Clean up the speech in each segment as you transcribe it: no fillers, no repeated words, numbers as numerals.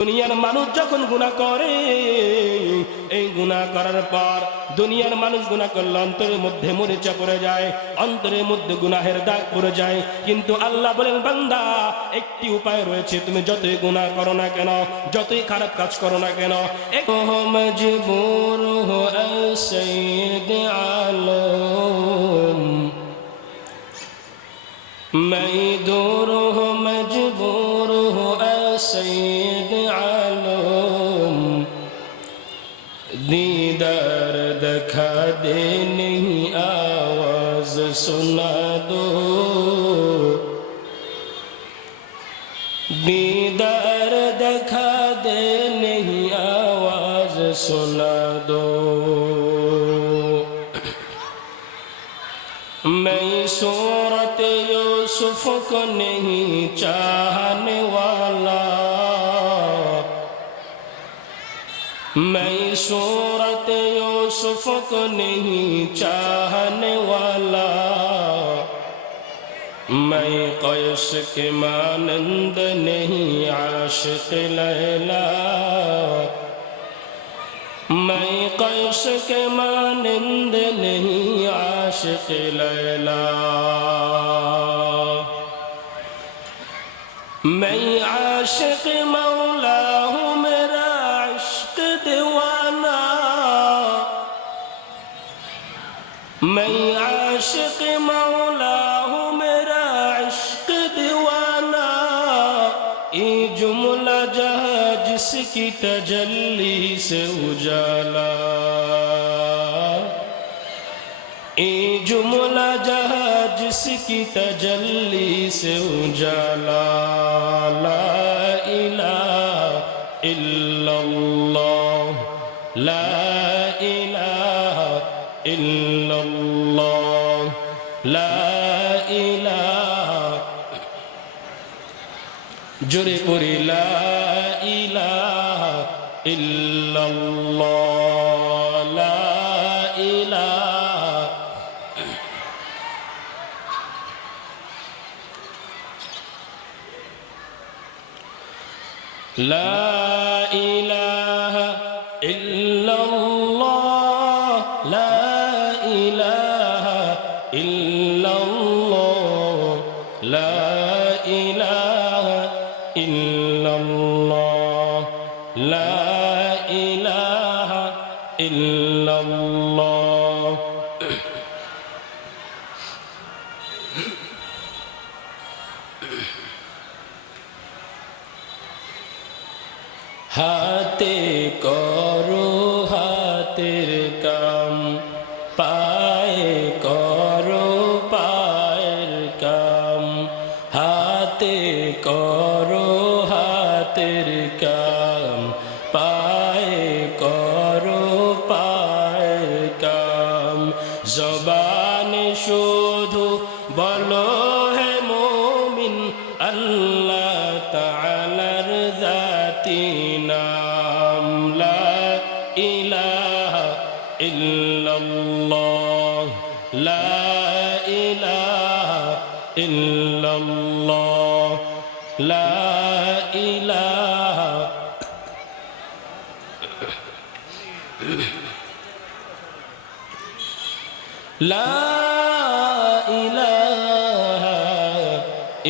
দুনিয়ার মানুষ যখন গুনাহ করে, এই গুনাহ করার পর দুনিয়ার মানুষ গুনাহ করলে অন্তরের মধ্যে মরিচা পড়ে যায়, অন্তরের মধ্যে গুনাহের দাগ পড়ে যায়। কিন্তু আল্লাহ বলেন, বান্দা একটি উপায় রয়েছে, তুমি যতই গুনাহ করো না কেন, যতই খারাপ কাজ করো না কেন, মজবুর হো সাইয়্যিদ আলম मैं दूर हो मजबूर हो सैयद आलम दीदार दिखा दे नहीं आवाज सुना दो दीदार दिखा दे नहीं आवाज सुना दो मैं सूरत यूसुफ को नहीं चाहने वाला मैं सूरत यूसुफ को नहीं चाहने वाला मैं कैस के मानंद नहीं आशिक लैला मैं कैस के मानंद नहीं आशिक लैला मैं आशिक मौला हूँ मेरा इश्क दीवाना मैं आशिक मौला हूँ मेरा इश्क दीवाना ये जुमला जहाँ जिसकी तजल्ली से उजाला ये जुमला जहाँ जिसकी तजल्ली से उजाला ला इलाहा इल्लल्लाह ला इलाहा इल्लल्लाह ला इलाहा जुरे पुरी ला इलाहा इल्लल्लाह ला इलाहा ला इलाहा इल्लल्लाह ला इलाहा इल्लल्लाह ला इलाहा इल्लल्लाह ला इलाहा इल्लल्लाह हाथे करो हाथेर काम पाए करो पाएर काम हाथे करो हाथेर काम पाए करो पाएर काम जबाने शुधु बोलो है मोमिन अल्लाह ताआलार जाती नाम ला इलाहा इल्लल्लाह ला इलाहा इल्लल्लाह ला इलाहा ला इलाहा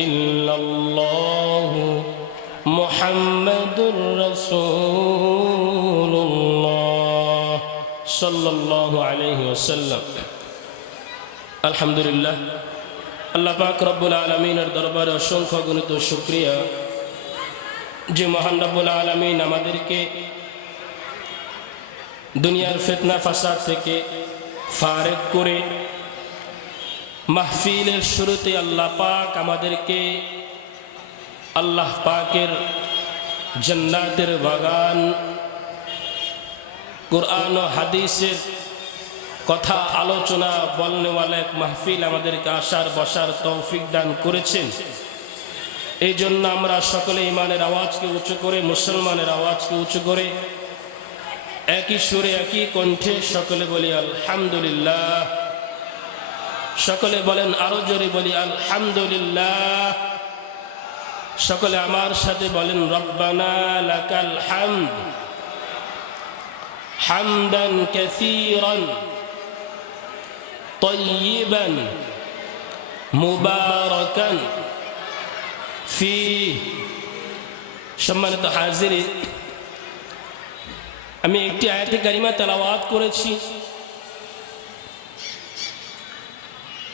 इल्लल्लाह मुहम्मदुर रसूलुल्लाह सल्लल्लाहु अलैहि वसल्लम। अल्हम्दुलिल्लाह अल्लाह पाक रब्बुल आलमीনের দরবারে অসংখ্য গণিত শুকরিয়া যে মহান রব্বুল আলামিন আমাদেরকে দুনিয়ার ফিতনা ফাসাদ থেকে ফারেক করে মাহফিলের শুরুতে আল্লাহ পাক আমাদেরকে আল্লাহ পাকের জান্নাতের বাগান কুরআন ও হাদিসের কথা আলোচনা বলনেওয়ালা এক মাহফিল আমাদেরকে আসার বসার তৌফিক দান করেছেন। এই জন্য আমরা সকলে ইমানের আওয়াজকে উঁচু করে মুসলমানের আওয়াজকে উঁচু করে একই সুরে একই কণ্ঠে সকলে বলি আলহামদুলিল্লাহ। সকলে বলেন আরো জোরে বলি আলহামদুলিল্লাহ। সকলে আমার সাথে বলেন রব্বানা লাকাল হামদ হামদান কাসীরান তাইয়িবান মুবারাকান ফীহ। সম্মানিত হাজিরিন, আমি একটি আয়াতে কারিমা তেলাওয়াত করেছি।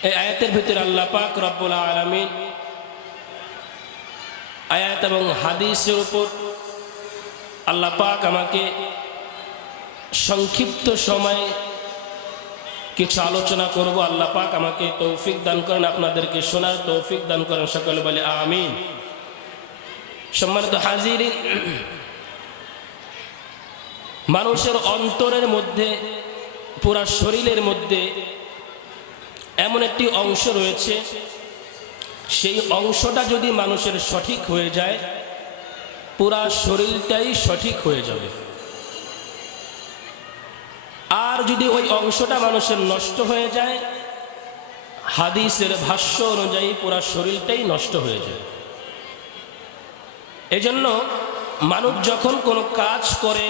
এই আয়াতের ভিতরে আল্লাহ পাক রব্বুল আলামিন আয়াত এবং হাদিসের উপর আল্লাহ পাক আমাকে সংক্ষিপ্ত সময়ে কিছু আলোচনা করব। আল্লাহ পাক আমাকে তৌফিক দান করেন, আপনাদেরকে শোনার তৌফিক দান করেন। সকলে বলে আমিন। সম্মানিত হাজিরিন, মানুষের অন্তরের মধ্যে, পুরা শরীরের মধ্যে এমন একটি অংশ রয়েছে, সেই অংশটা যদি মানুষের সঠিক হয়ে যায়, পুরা শরীরটাই সঠিক হয়ে যাবে। আর যদি ওই অংশটা মানুষের নষ্ট হয়ে যায়, হাদিসের ভাষ্য অনুযায়ী পুরা শরীরটাই নষ্ট হয়ে যায়। এজন্য মানুষ যখন কোনো কাজ করে,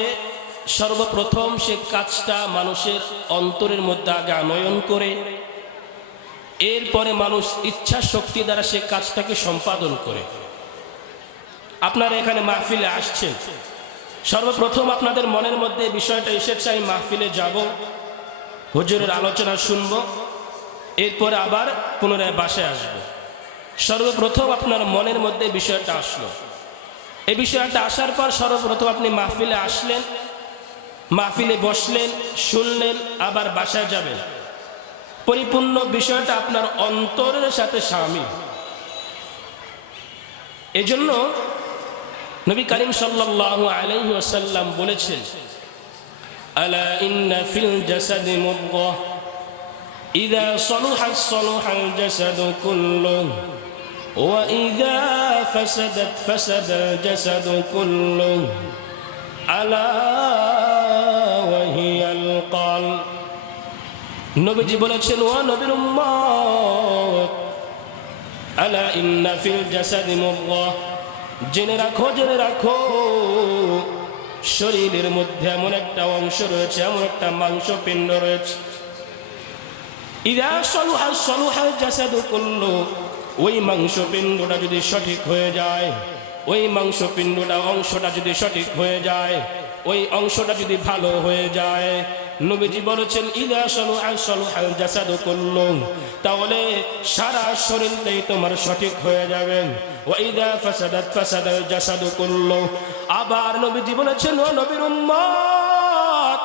সর্বপ্রথম সে কাজটা মানুষের অন্তরের মধ্যে আগে আনয়ন করে, এরপরে মানুষ ইচ্ছা শক্তি দ্বারা সে কাজটাকে সম্পাদন করে। আপনারা এখানে মাহফিলে আসছেন, সর্বপ্রথম আপনাদের মনের মধ্যে বিষয়টা এসেছে আমি মাহফিলে যাব, হুজুরের আলোচনা শুনব, এরপরে আবার পুনরায় বাসায় আসব। সর্বপ্রথম আপনার মনের মধ্যে বিষয়টা আসলো। এই বিষয়টা আসার পর সর্বপ্রথম আপনি মাহফিলে আসলেন, মাহফিলে বসলেন, শুনলেন, আবার বাসায় যাবেন। পরিপূর্ণ বিষয়টা আপনার অন্তরের সাথে শামিল। এজন্য নবী করিম সাল্লাল্লাহু আলাইহি ওয়াসাল্লাম বলেছেন, আলা ইন্না ফিল জাসাদি মুদগাহ ইযা সালুহাত সালুহাল জাসাদু কুল্লুহু ওয়া ইযা ফাসাদাত ফাসাদাল জাসাদু কুল্লুহু আলা ওয়া হিয়াল কলব। নবীজি বলেছেন, ও নবীর উম্মত, আলা ইন্না ফিল জাসাদি মুদগাহ, জেনে রাখো, শরীরের মধ্যে এমন একটা অংশ রয়েছে, এমন একটা মাংসপিণ্ড রয়েছে, ইযা সালুহা সালুহাল জাসাদু কুল্লুহু, ওই মাংসপিণ্ডটা যদি সঠিক হয়ে যায়, ওই মাংসপিণ্ডটা অংশটা যদি সঠিক হয়ে যায়, ওই অংশটা যদি ভালো হয়ে যায়, নবীজি বলেছেন ইযা সালুহা সালুহাল জাসাদু কুল্লুহু, তাহলে সারা শরীরটাই তোমার সঠিক হয়ে যাবে। ওয়া ইযা ফাসাদাত ফাসাদাল জাসাদু কুল্লুহু, আবার নবীজি বলেছেন, ও নবীর উম্মত,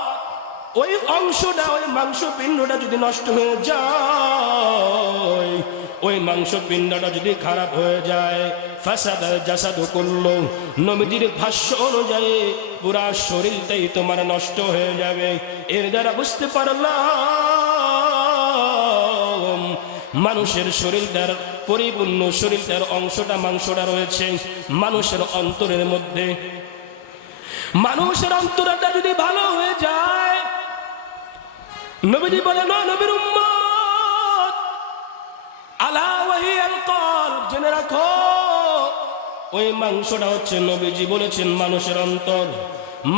ওই অংশটা, ওই মাংসপিণ্ডটা যদি নষ্ট হয়ে যায়, ওই মাংসপিণ্ডটা যদি খারাপ হয়ে যায়, ফাসাদাল জাসাদু কুল্লুহু, নবীজির ভাষ্য অনুযায়ী পুরা শরীরটাই তোমার নষ্ট হয়ে যাবে। এর দ্বারা বুঝতে পারলাম মানুষের শরীরটার পরিপূর্ণ শরীরটার অংশটা, মাংসটা রয়েছে মানুষের অন্তরের মধ্যে। মানুষের অন্তরটা যদি ভালো হয়ে যায়, নবীজি বলেন, ও নবীর উম্মত, আলা ওয়া হিয়াল কলব, জেনে রাখো, ওই মাংসটা হচ্ছে, নবীজি বলেছেন, মানুষের অন্তর।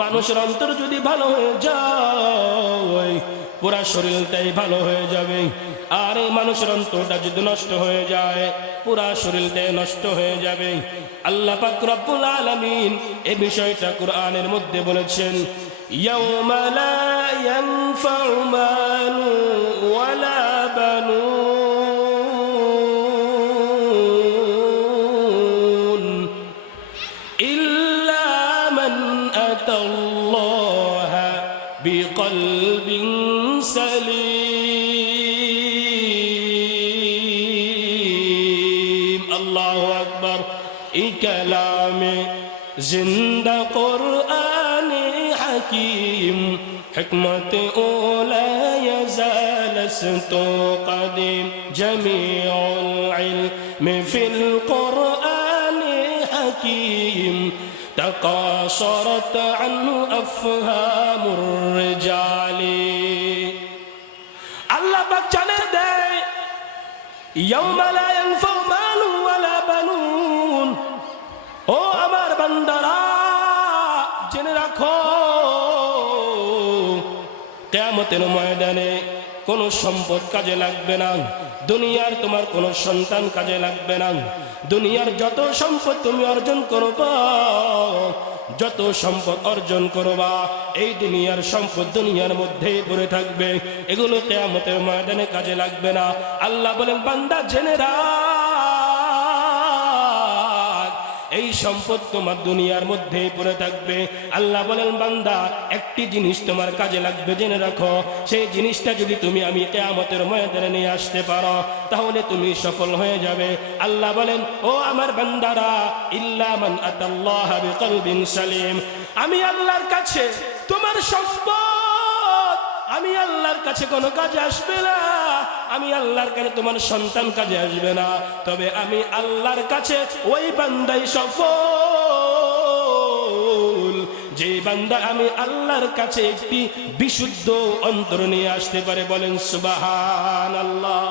মানুষের অন্তর যদি ভালো হয়ে যায়, পুরা শরীরটাই ভালো হয়ে যাবে। আর এই মানুষের অন্তরটা যদি নষ্ট হয়ে যায়, পুরা শরীরটাই নষ্ট হয়ে যাবে। আল্লাহ পাক রব্বুল আলামিন এই বিষয়টা কোরআনের মধ্যে বলেছেন, ইয়াউমা লা ইয়ানফাউ মালু ওয়ালা বানুন ইল্লা মান আতাল্লাহা বিকলবিন সালিম। আল্লাহু আকবার। এই কালামে জিন্দা কুরআনে হাকিম, হিকমত ওলা ইয়াজালস্তু কদিম, জামিউল ইলমি ফিল কুরআনে হাকিম, তাকাসরাত আনহু আফহামুর রিজালি। আল্লাহ পাক জানিয়ে দেয়, ইয়াউমা লা ইয়ানফাউ মালুন ওয়ালা বানুন, বান্দারা জেনে রাখো, কিয়ামতের ময়দানে কোনো সম্পদ কাজে লাগবে না, দুনিয়ার তোমার কোনো সন্তান কাজে লাগবে না। দুনিয়ার যত সম্পদ তুমি অর্জন করবা, যত সম্পদ অর্জন করবা, এই দুনিয়ার সম্পদ দুনিয়ার মধ্যেই পড়ে থাকবে, এগুলো কিয়ামতের ময়দানে কাজে লাগবে না। আল্লাহ বলেন বান্দা জেনে রাখ, এই সম্পদ তোমার দুনিয়ার মধ্যেই পড়ে থাকবে। আল্লাহ বলেন বান্দা একটি জিনিস তোমার কাজে লাগবে, জেনে রাখো, সেই জিনিসটা যদি তুমি আমি কিয়ামতের ময়দানে নিয়ে আসতে পারো, তাহলে তুমি সফল হয়ে যাবে। আল্লাহ বলেন ও আমার বান্দারা, ইল্লা মান আতাল্লাহ বিকলবিন সালিম, আমি আল্লাহর কাছে তোমার সম্পদ, আমি আল্লাহর কাছে কোনো কাজে আসবে না, আমি আল্লাহর কাছে তোমার সন্তান কাজে আসবে না, তবে আমি আল্লাহর কাছে ওই বান্দাই সফল যে বান্দা আমি আল্লাহর কাছে একটি বিশুদ্ধ অন্তর নিয়ে আসতে পারে। বলেন সুবহানাল্লাহ।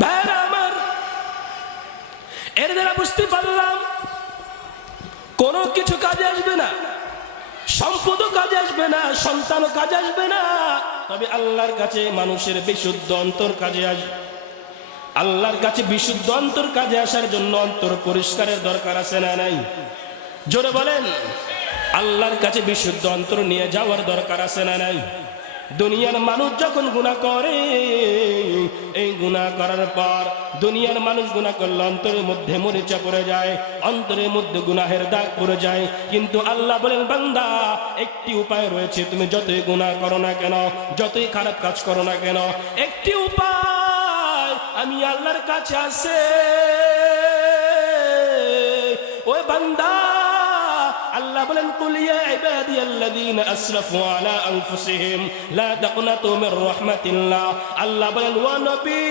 ভাইরা আমার, এর দ্বারা বুঝতে পারলাম কোনো কিছু কাজে আসবে না, সম্পদও কাজে আসবে না, সন্তানও কাজে আসবে না, তবে আল্লাহর কাছে মানুষের বিশুদ্ধ অন্তর কাজে আসবে। আল্লাহর কাছে বিশুদ্ধ অন্তর কাজে আসার জন্য অন্তর পরিষ্কারের দরকার আছে না নাই? জোরে বলেন। আল্লাহর কাছে বিশুদ্ধ অন্তর নিয়ে যাওয়ার দরকার আছে না নাই? দুনিয়ার মানুষ যখন গুনাহ করে, এই গুনাহ করার পর দুনিয়ার মানুষ গুনাহ করলে অন্তরের মধ্যে মরিচা পড়ে যায়, অন্তরের মধ্যে গুনাহের দাগ পড়ে যায়। কিন্তু আল্লাহ বলেন বান্দা একটি উপায় রয়েছে, তুমি যতই গুনাহ করো না কেন, যতই খারাপ কাজ করো না কেন, একটি উপায় আমি আল্লাহর কাছে আছে। ওই বান্দা আল্লাহ বলেন কুল ইয়া ইবাদিয়াল্লাযীনা আসরাফু আলা আনফুসিহিম লা তাকনাতু মির রাহমাতিল্লাহ। আল্লাহ বলেন ওয়া নবী,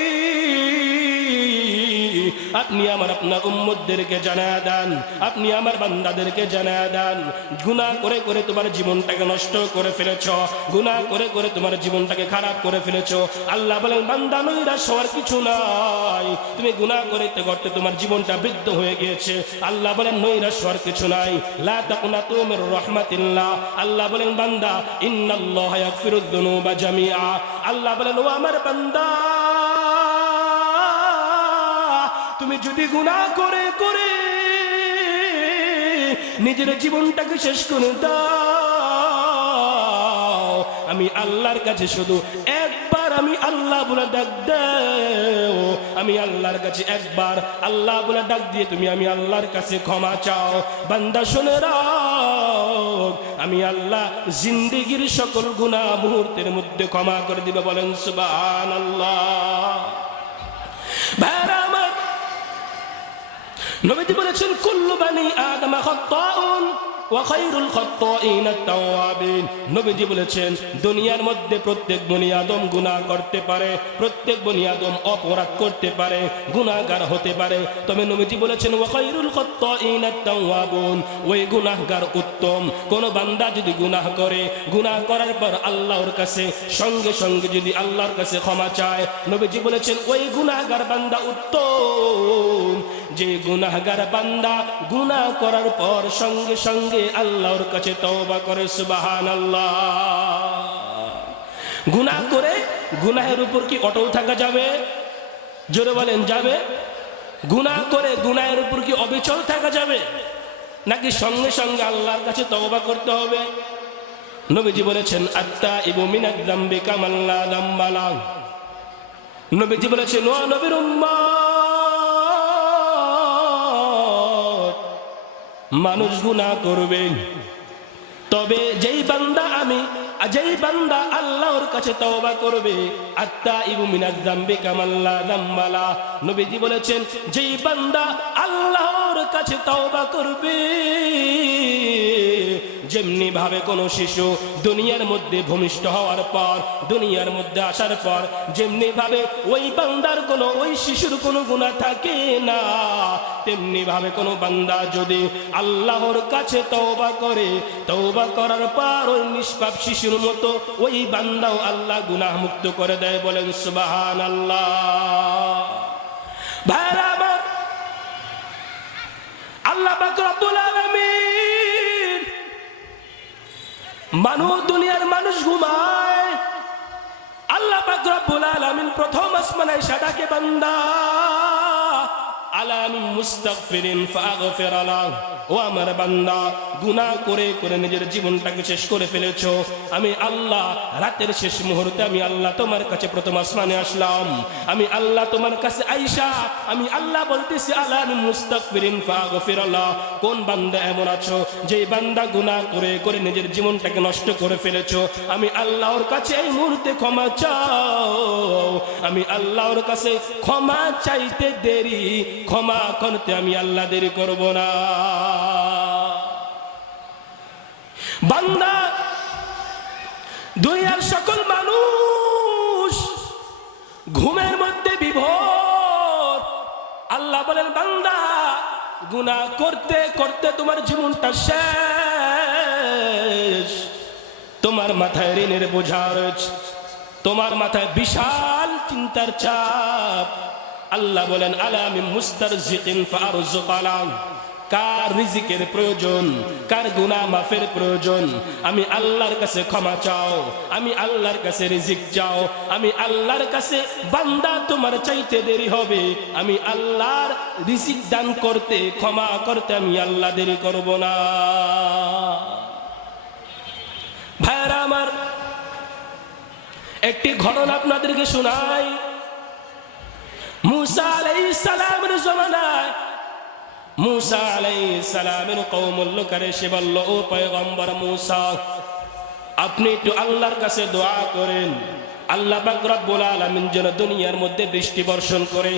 আপনি আমার আপনার উম্মতদেরকে জানায়া দেন, আপনি আমার বান্দাদেরকে জানায়া দেন, গুনাহ করে করে তোমার জীবনটাকে নষ্ট করে ফেলেছো, গুনাহ করে করে তোমার জীবনটাকে খারাপ করে ফেলেছো। আল্লাহ বলেন বান্দা নৈরাশ হওয়ার কিছু নাই, তুমি গুনাহ করতে করতে তোমার জীবনটা বৃদ্ধ হয়ে গিয়েছে। আল্লাহ বলেন নৈরাশ হওয়ার কিছু নাই, লা তাকনাতু মির রাহমাতিল্লাহ। আল্লাহ বলেন বান্দা ইন্নাল্লাহা ইয়াগফিরুদ যুনুবা জামিআ। আল্লাহ বলেন ও আমার বান্দা, তুমি যদি গুনাহ করে করে নিজের জীবনটাকে শেষ করে দাও, আমি আল্লাহর কাছে শুধু একবার আমি আল্লাহ বলে ডাক দাও, আমি আল্লাহর কাছে একবার আল্লাহ বলে ডাক দিয়ে তুমি আমি আল্লাহর কাছে ক্ষমা চাও। বান্দা শুনে রাখ, আমি আল্লাহ জিন্দেগির সকল গুনাহ মুহূর্তের মধ্যে ক্ষমা করে দিবে। বলেন সুবহানাল্লাহ। ভাইরা আমার, নবীজি বলেছেন কুল্লু বানি আদম খাত্তাউন ওয়া খায়রুল খাত্তাইন আত-তাওয়াবিন। নবীজি বলেছেন দুনিয়ার মধ্যে প্রত্যেক বনি আদম গুনাহ করতে পারে, প্রত্যেক বনি আদম অপরাধ করতে পারে, গুনাহগার হতে পারে, তবে নবীজি বলেছেন ওয়া খায়রুল খাত্তাইন আত-তাওয়াবুন, ওই গুনাহগার উত্তম। কোন বান্দা যদি গুনাহ করে, গুনাহ করার পর আল্লাহর কাছে সঙ্গে সঙ্গে যদি আল্লাহর কাছে ক্ষমা চায়, নবীজি বলেছেন ওই গুনাহগার বান্দা উত্তম। যে গুনাহগার বান্দা গুনাহ করার পর সঙ্গে সঙ্গে আল্লাহর কাছে তওবা করে। সুবহানাল্লাহ। গুনাহ করে গুনাহের উপর কি অটল থাকা যাবে? জোরে বলেন যাবে? গুনাহ করে গুনাহের উপর কি অবিচল থাকা যাবে, নাকি সঙ্গে সঙ্গে আল্লাহর কাছে তওবা করতে হবে? নবীজি বলেছেন আত-তাইবু মিনাজ যামবি কামান লা যামবা লাহু। নবীজি বলেছেন ও নবীর উম্মত, মানুষ গুনাহ করবে, তবে যেই বান্দা আল্লাহর কাছে তওবা করবে, আত-তাইবু মিনাজ যামবি কামান লা যামবা লাহু। নবীজি বলেছেন যেই বান্দা আল্লাহর কাছে তওবা করবে, যেমনি ভাবে কোন শিশু দুনিয়ার মধ্যে ভূমিষ্ঠ হওয়ার পর, দুনিয়ার মধ্যে আসার পর যেমনি ভাবে ওই বান্দার কোনো, ওই শিশুর কোনো গুনাহ থাকে না, তেমনি ভাবে কোনো বান্দা যদি আল্লাহর কাছে তওবা করে, তওবা করার পর ওই নিষ্পাপ শিশুর মতো ওই বান্দাও আল্লাহ গুনাহ মুক্ত করে দেয়। বলেন সুবহানাল্লাহ। ভাইরা আমার, আল্লাহ পাক রব্বুল আলামিন দুনিয়ার মানুষ ঘুমায়, আল্লাহ পাক রব্বুল আলামিন প্রথম আসমানে সাদাকে বান্দা আলামি মুস্তাগফিরিন ফাগফির লাহ, ও আমার বান্দা গুনাহ করে করে নিজের জীবনটাকে শেষ করে ফেলেছো, আমি আল্লাহ রাতের শেষ মুহূর্তে আমি আল্লাহ তোমার কাছে প্রথম আসমানে আসলাম, আমি আল্লাহ তোমার কাছে আইসা আমি আল্লাহ বলতেছি আলামি মুস্তাগফিরিন ফাগফির লাহ। কোন বান্দা এমন আছো যে বান্দা গুনাহ করে করে নিজের জীবনটাকে নষ্ট করে ফেলেছো, আমি আল্লাহর কাছে এই মুহূর্তে ক্ষমা চাও, আমি আল্লাহর কাছে ক্ষমা চাইতে দেরি, ক্ষমা করতে আমি আল্লাহ দেরি করব না। বান্দা দুনিয়ার সকল মানুষ ঘুমের মধ্যে বিভোর, আল্লাহ বলেন বান্দা গুনাহ করতে করতে তোমার জীবনটা শেষ, তোমার মাথায় ঋণের বোঝা রয়েছে, তোমার মাথায় বিশাল চিন্তার চাপ। আল্লাহ বলেন আলামি মুস্তারজিকিন ফারজুকালাম, কার রিজিকের প্রয়োজন, কার গুনাহ মাফের প্রয়োজন, আমি আল্লাহর কাছে ক্ষমা চাও, আমি আল্লাহর কাছে রিজিক চাও, আমি আল্লাহর কাছে বান্দা তোমার চাইতে দেরি হবে, আমি আল্লাহর রিজিক দান করতে ক্ষমা করতে আমি আল্লাহ দেরি করব না। ভাইরা আমার, একটি ঘটনা আপনাদেরকে শোনাই। মুসা আলাইহিস সালামের জমানায় মুসা আলাইহিস সালামের কওমের লোকেরা এসে বলল, ও পয়গম্বর মুসা, আপনি একটু আল্লাহর কাছে দোয়া করেন, আল্লাহ পাক রব্বুল আলামিন যেন দুনিয়ার মধ্যে বৃষ্টি বর্ষণ করে।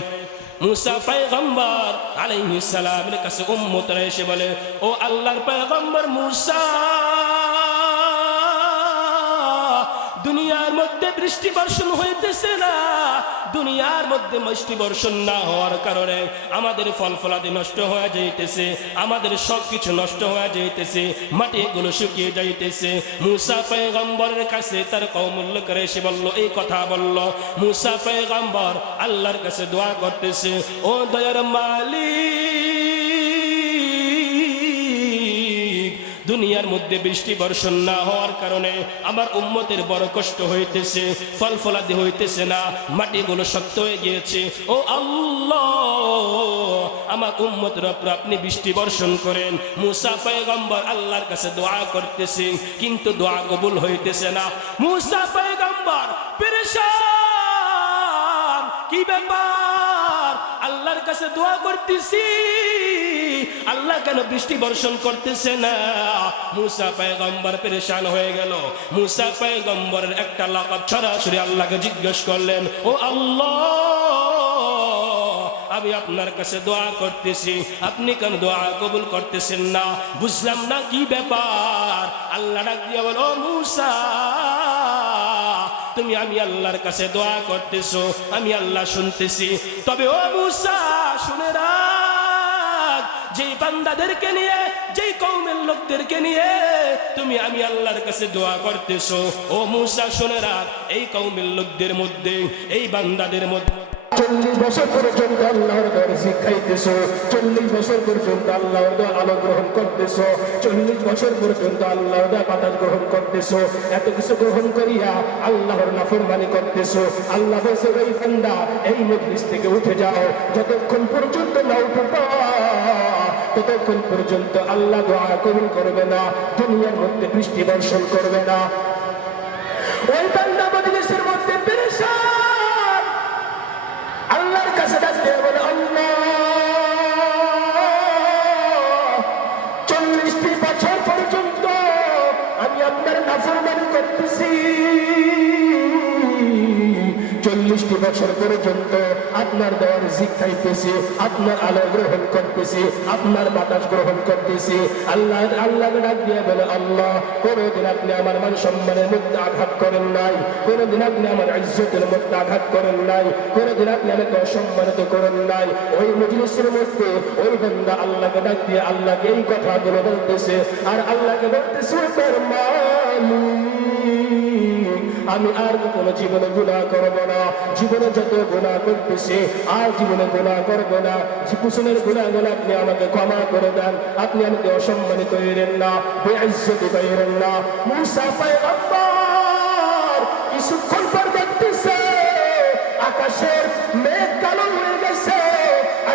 মুসা পয়গম্বর আলাইহিস সালামের কাছে উম্মতরা এসে বলে, ও আল্লাহর পয়গম্বর মুসা, দুনিয়ার মধ্যে বৃষ্টি বর্ষণ হইতেছে না, দুনিয়ার মধ্যে বৃষ্টি বর্ষণ না হওয়ার কারণে আমাদের ফল ফলাদি নষ্ট হয়ে যাইতেছে, আমাদের সবকিছু নষ্ট হয়ে যাইতেছে, মাটিগুলো শুকিয়ে যাইতেছে। মুসা পয়গম্বরের কাছে তার কওমের লোকেরা এসে বলল, এই কথা বলল। মুসা পয়গম্বর আল্লাহর কাছে দোয়া করতেছে, ও দয়ার মালিক, দুনিয়ার মধ্যে বৃষ্টি বর্ষণ না হওয়ার কারণে আমার উম্মতের বড় কষ্ট হইতেছে, ফল ফলাদি হইতেছে না, মাটিগুলো শক্ত হয়ে গিয়েছে। ও আল্লাহ, আমার উম্মতের উপর আপনি বৃষ্টি বর্ষণ করেন। মুসা পয়গম্বর আল্লাহর কাছে দোয়া করতেছে, কিন্তু দোয়া কবুল হইতেছে না। মুসা পয়গম্বর পেরেশান, কি ব্যাপার, আল্লাহর কাছে দোয়া করতেছি, আল্লাহ কেন বৃষ্টি বর্ষণ করতেছে না? মুসা পয়গম্বর পেরেশান হয়ে গেল। মুসা পয়গম্বরের একটা লাকাব সরাসরি আল্লাহকে জিজ্ঞেস করলেন, ও আল্লাহ, আমি আপনার কাছে দোয়া করতেছি, আপনি কেন দোয়া কবুল করতেছেন না? বুঝলাম না কি ব্যাপার। আল্লাহ ডাক দিয়ে বল, ও মুসা, তুমি আমি আল্লাহর কাছে দোয়া করতেছো, আমি আল্লাহ শুনতেছি, তবে ও মুসা শুনে রাখ, যেই বান্দাদেরকে নিয়ে, যেই কওমের লোকদেরকে নিয়ে তুমি আমি আল্লাহর কাছে দোয়া করতেছো, ও মুসা শুনে রাখ, এই কওমের লোকদের মধ্যে, এই বান্দাদের মধ্যে 40 বছর পর্যন্ত আল্লাহর দরবার শিখাইতেছো, 40 বছর পর্যন্ত আল্লাহর দরবার আলো গ্রহণ করতেছো, 40 বছর পর্যন্ত আল্লাহর দরবার বাতাস গ্রহণ করতেছো, এত কিছু গ্রহণ করিয়া আল্লাহর নাফরমানি করতেছো। আল্লাহ বলছে, এই বান্দা এই মজলিস থেকে উঠে যাও, যতক্ষণ পর্যন্ত না উঠবা ততক্ষণ পর্যন্ত আল্লাহ দোয়া কবুল করবে না, দুনিয়ার মধ্যে বৃষ্টি বর্ষণ করবে না। ওই বান্দা মজলিসের মধ্যে পেরেশান, আল্লাহর কাছে ডাকতে বলে, আল্লাহ, 40টি বছর পর্যন্ত আমি আপনার নাফরমানি করতেছি, 40টি বছর পর্যন্ত আপনার দেওয়ার রিজিক খাইতেছি, আপনার আলো গ্রহণ করতেছি, আপনার বাতাস গ্রহণ করতেছি। আল্লাহকে ডাক দিয়ে বলে, আল্লাহ, কোনদিন আপনি আমার মান সম্মানের মধ্যে আঘাত করেন নাই, কোনদিন আপনি আমার ইজ্জতের মধ্যে আঘাত করেন নাই, কোনদিন আপনি আমাকে অসম্মানিত করেন নাই। ওই মজলিসের মধ্যে ওই বান্দা আল্লাহকে ডাক দিয়ে আল্লাহকে এই কথাগুলো বলতেছে, আর আল্লাহকে বলতেছে, তোর মালিক আমি আর কোনো জীবনে গুনাহ করব না, জীবনে যত গুনাহ করতেছি আর জীবনে গুনাহ করব না। পিছনের গুনাহগুলো আপনি আমাকে ক্ষমা করে দেন, আপনি আমাকে অসম্মানিত করেন না, বেইজ্জতি করেন না। মুসা পয়গম্বর কিছুক্ষণ পর দেখতেছে আকাশের মেঘ কালো হয়ে গেছে,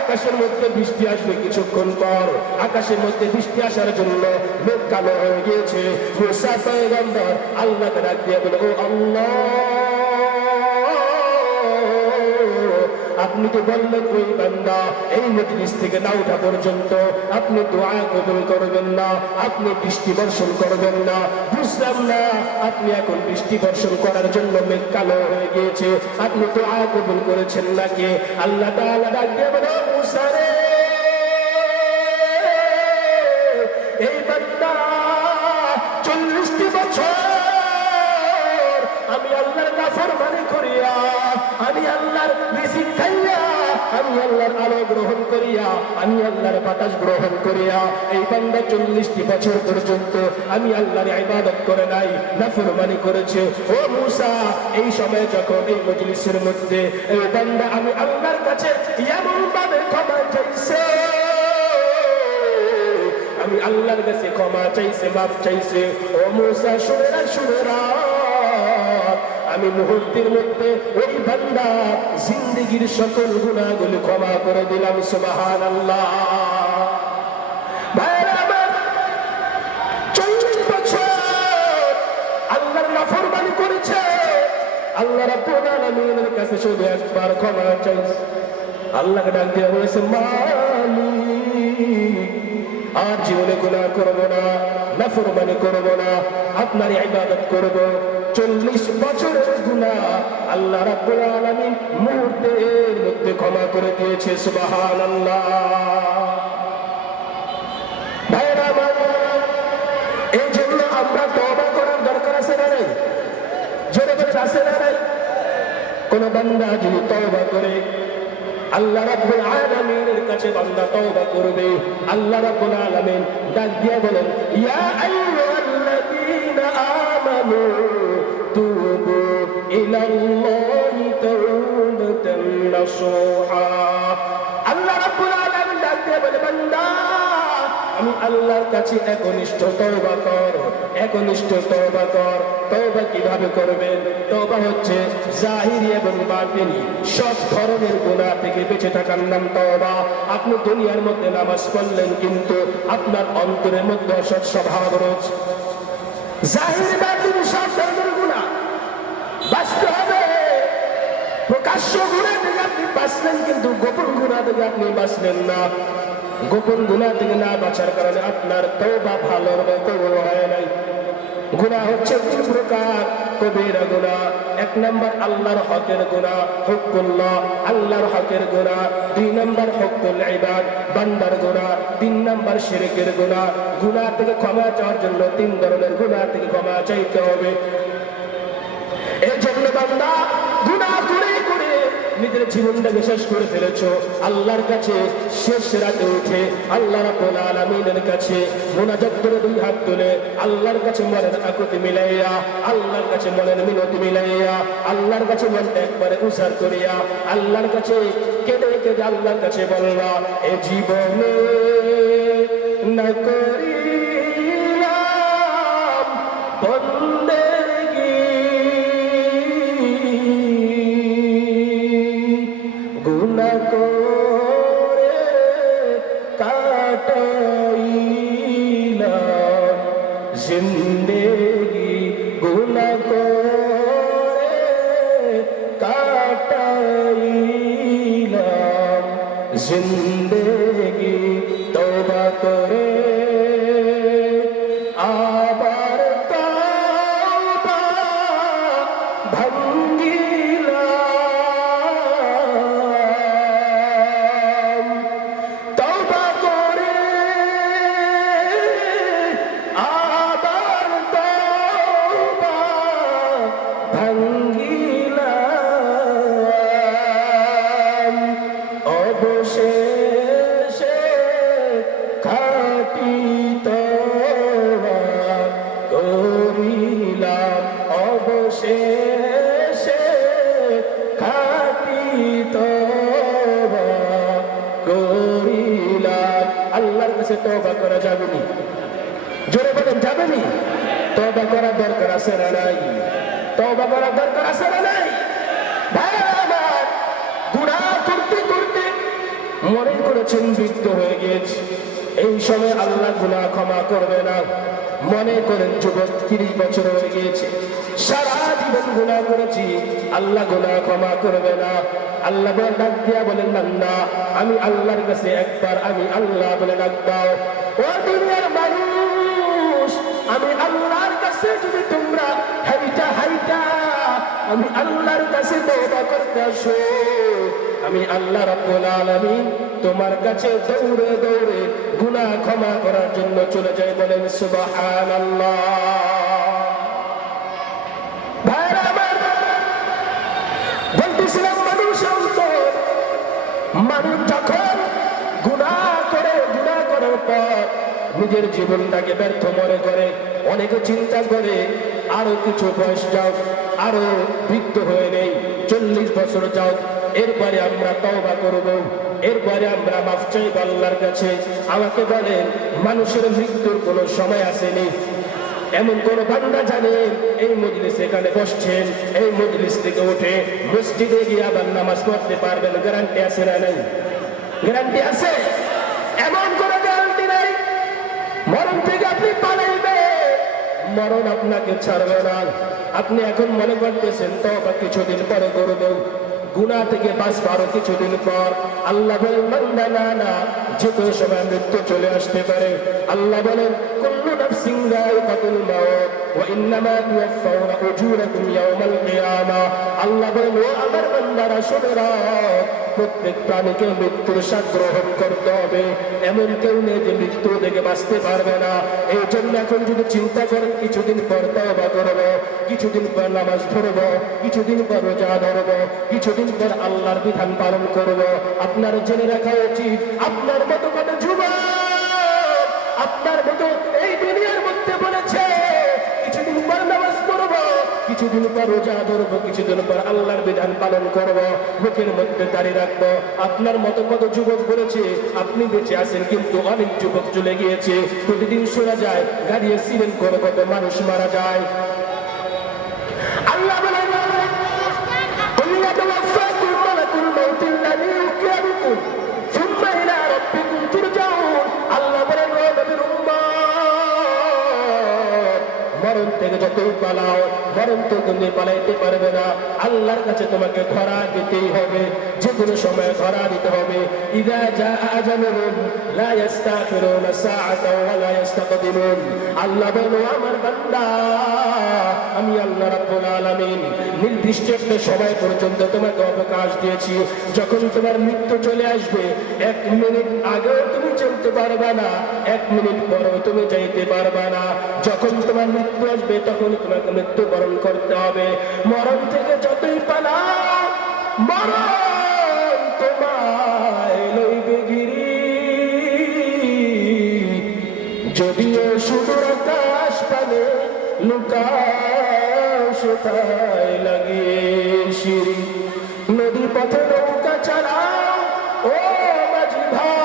আকাশের মধ্যে বৃষ্টি আসবে কিছুক্ষণ পর। আকাশের মধ্যে বৃষ্টি আসার জন্য মেঘ কালো হয়ে গিয়েছে। মুসা পয়গম্বর আল্লাহকে ডাক দিয়ে বলে, ও আল্লাহ, আপনি তো বললেন ওই বান্দা এই মজলিস থেকে না ওঠা পর্যন্ত আপনি দোয়া কবুল করবেন না, আপনি বৃষ্টি বর্ষণ করবেন না। বুঝলাম না আপনি এখন বৃষ্টি বর্ষণ করার জন্য মেঘ কালো হয়ে গিয়েছে, আপনি দোয়া কবুল করেছেন নাকি? আল্লাহ তাআলা ডাক দিয়ে বলে, মুসা রে, এই বান্দা 40টি বছর আমি আল্লাহর নাফরমানি করিয়া, আমি আল্লাহর রিজিক খাইয়া, আমি আল্লাহর আলো গ্রহণ করিয়া, আমি আল্লাহর বাতাস গ্রহণ করিয়া এই বান্দা 40টি বছর পর্যন্ত আমি আল্লাহর ইবাদত করে নাই, নাফরমানি করেছে। ও মুসা, এই সময় যখন এই মজলিসের মধ্যে এই বান্দা আমি আল্লাহর কাছে এমন ভাবে ক্ষমা চাইছে, আমি আল্লাহর কাছে ক্ষমা চাইছে, মাফ চাইছে। ও মুসা শুনেরা, আমি মুহূর্তের মধ্যে ওই বান্দা জিন্দেগীর সকল গুনাহগুলো ক্ষমা করে দিলাম। সুবহানাল্লাহ। ভাইরা আমার, 40 বছর আল্লাহর নাফরমানি করেছে, আল্লাহ রাব্বুল আলামিনের কাছে শুধু একবার ক্ষমা চাইছে। আল্লাহকে ডাক দিয়ে বলেছে, মালিক, আর জীবনে গুনাহ করব না, নাফরমানি করব না, আপনার ইবাদত করব। 40 বছরের গুনাহ আল্লাহ রাব্বুল আলামিন মুহূর্তের মধ্যে ক্ষমা করে দিয়েছে। সুবহানাল্লাহ। ভাইরা আমার, এই জন্য আমরা তওবা করার দরকার আছে না নাই? জোরে বলে আছে না নাই? কোন বান্দা যদি তওবা করে আল্লাহ রাব্বুল আলামিনের কাছে বান্দা তওবা করবে, আল্লাহ রাব্বুল আলামিন ডাক দিয়ে বলেন, ইয়া আইয়ুহাল্লাযীনা আমানু তুবু ইলাল্লাহি তাওবাতান নাসুহা। আল্লাহ রাব্বুল আলামিন ডাক দিয়ে বলে, বান্দা আমি আল্লাহর কাছে একনিষ্ঠ তওবা কর, একনিষ্ঠ তওবা কর। তওবা কিভাবে করবেন? তওবা হচ্ছে জাহিরি এবং বাতিনি সব ধরনের গুনাহ থেকে বেঁচে থাকার নাম তওবা। আপনি দুনিয়ার মধ্যে নামাজ পড়লেন কিন্তু আপনার অন্তরের মধ্যে অসৎ স্বভাব রয়েছে, জাহিরি বাতিনি সব ধরনের গুনাহ বাঁচতে হবে। প্রকাশ্য গুনাহ থেকে আপনি বাঁচলেন কিন্তু গোপন গুনাহ থেকে আপনি বাঁচলেন না। গোপন গুনাহ থেকে না বাঁচার কারণে আপনার তওবা ভালোর মতো হয় নাই। গুনাহ হচ্ছে 3 প্রকার। কবিরা গুনাহ, 1 নম্বর আল্লাহর হকের গুনাহ, হুকুল্লাহ, আল্লাহর হকের গুনাহ। 2 নম্বর হুকুল ইবাদ, বান্দার গুনাহ। 3 নম্বর শিরকের গুনাহ। গুনাহ থেকে ক্ষমা চাওয়ার জন্য 3 ধরনের গুনাহ থেকে ক্ষমা চাইতে হবে। এই জন্য বান্দা গুনাহ করে করে নিজের জীবনটাকে শেষ করে ফেলেছো, আল্লাহর কাছে শেষ রাতে উঠে আল্লাহ রাব্বুল আলামিনের কাছে মুনাজাত করে 2 হাত তুলে আল্লাহর কাছে মনের আকুতি মিলাইয়া, আল্লাহর কাছে মনের মিনতি মিলাইয়া, আল্লাহর কাছে মনটা একবারে উজাড় করিয়া আল্লাহর কাছে কেঁদে কেঁদে আল্লাহর কাছে বলবা, এ জীবনে না করিলাম বন্দেগী, গুনাহ করে কাটাইলাম জিন্দেগি, গুনাহ করে কাটাইলাম জিন্দেগি। তওবা করে আবার তওবা ভাঙ্গিলাম, তওবা করে আবার তওবা ভাঙ্গিলাম। অবশেষে বলেন যাবেনি? তওবা করার দরকার আছে না নাই? তওবা করার দরকার আছে না নাই? ভাইরা আমার, গুনাহ করতে করতে মনে করেছেন বৃদ্ধ হয়ে গিয়েছে, এই সময় আল্লাহ গুনাহ ক্ষমা করবে না। মনে করেন যুবক 30 বছর হয়ে গিয়েছে, সারা জীবন গুনাহ করেছি, আল্লাহ গুনাহ ক্ষমা করবে না। আল্লাহ বলে ডাক দিয়া বলেন বান্দা, আমি আল্লাহর কাছে একবার আমি আল্লাহ বলে ডাক দাও। ও দুনিয়ার মানুষ, আমি আল্লাহর কাছে যদি তোমরা হাইটা হাইটা আমি আল্লাহর কাছে তওবা করতে আসো, আমি আল্লাহ রাব্বুল আলামিন তোমার কাছে দৌড়ে দৌড়ে গুনাহ ক্ষমা করার জন্য চলে যাই। বলেন সুবহানাল্লাহ। ভাইরা আমার, বলতেছিলাম মানুষ যখন গুনাহ করার পর নিজের জীবনটাকে ব্যর্থ মনে করে, অনেকে চিন্তা করে আরো কিছু বয়স যাও, আরো বৃদ্ধ হয়ে নেই, 40 বছর যাও, এরপরে আমরা তওবা করব, এরপরে আমরা মাফ চাইব আল্লাহর কাছে। আমাকে বলেন, মানুষের মৃত্যুর কোনো সময় আসেনি? এমন কোন বান্দা জানেন এই মজলিসে এখানে বসছেন, এই মজলিস থেকে উঠে মসজিদে গিয়ে আবার নামাজ পড়তে পারবেন? গ্যারান্টি আছে না নাই? গ্যারান্টি আছে? এমন কোন গ্যারান্টি নাই। মরণ থেকে আপনি পালাইবেন, মরণ আপনাকে ছাড়বে না। আপনি এখন মনে করতেছেন তওবা কিছুদিন পরে করবেন, গুনাহ থেকে বাঁচব আরো কিছুদিন পর। আল্লাহ বলেন বান্দা না না, যে কোনো সময় মৃত্যু চলে আসতে পারে। আল্লাহ বলেন কুল্লু নাফসিন যায়িকাতুল মাউত ওয়া ইন্নামা তুওয়াফাউনা উজুরাকুম ইয়াওমাল কিয়ামা। আল্লাহ বলেন ও আমার বান্দারা শুনে রাখ, প্রত্যেক প্রাণীকে মৃত্যুর স্বাদ গ্রহণ করতে হবে। এমন কেউ নেই যে মৃত্যু থেকে বাঁচতে পারবে না। এই জন্য এখন যদি চিন্তা করেন কিছুদিন পর তওবা করব, কিছুদিন পর নামাজ ধরব, কিছুদিন পর রোজা ধরব, কিছুদিন পর আল্লাহর বিধান পালন করব, আপনার জেনে রাখা উচিত আপনার মতো কত যুবক আপনার মতো এই দুনিয়ার মধ্যে বলেছে কিছুদিন পর নামাজ পড়ব, কিছুদিন পর রোজা ধরবো, কিছুদিন পর আল্লাহর বিধান পালন করব, মুখের মধ্যে দাঁড়িয়ে রাখবো। আপনার মতো কত যুবক বলেছে আপনি বেঁচে আছেন, কিন্তু অনেক যুবক চলে গিয়েছে। প্রতিদিন শোনা যায় গাড়ি অ্যাক্সিডেন্ট করে কত মানুষ মারা যায়। আল্লাহ বলেন আল্লাহ বলেন মরণ থেকে যতই পালাও, মরণ তো তুমি পালাইতে পারবে না। আল্লাহর কাছে তোমাকে ধরা দিতেই হবে, যে কোনো সময় ধরা দিতে হবে। ইযা জাআ আজালুহুম লা ইস্তাখিরুনা সাআতাও ওয়া লা ইস্তাকদিমুন। আল্লাহ বলেন আমার বান্দা, আমি আল্লাহ রাব্বুল আলামিন নির্দিষ্ট একটা সময় পর্যন্ত তোমাকে অবকাশ দিয়েছি। যখন তোমার মৃত্যু চলে আসবে, 1 মিনিট আগেও তুমি চলতে পারবে না, 1 মিনিট পরেও তুমি যাইতে পারবে না। যখন তোমার মৃত্যু আসবে তখন তোমাকে মৃত্যুবরণ করতে হবে। মরণ থেকে যতই পালাও, মরণ তোমায় লইবে গিরি। যদিও সুদূর আকাশ পানে লুকাও সেটাই লাগিয়ে সিঁড়ি। নদী পথে নৌকা চালাও ও মাঝি ভাই,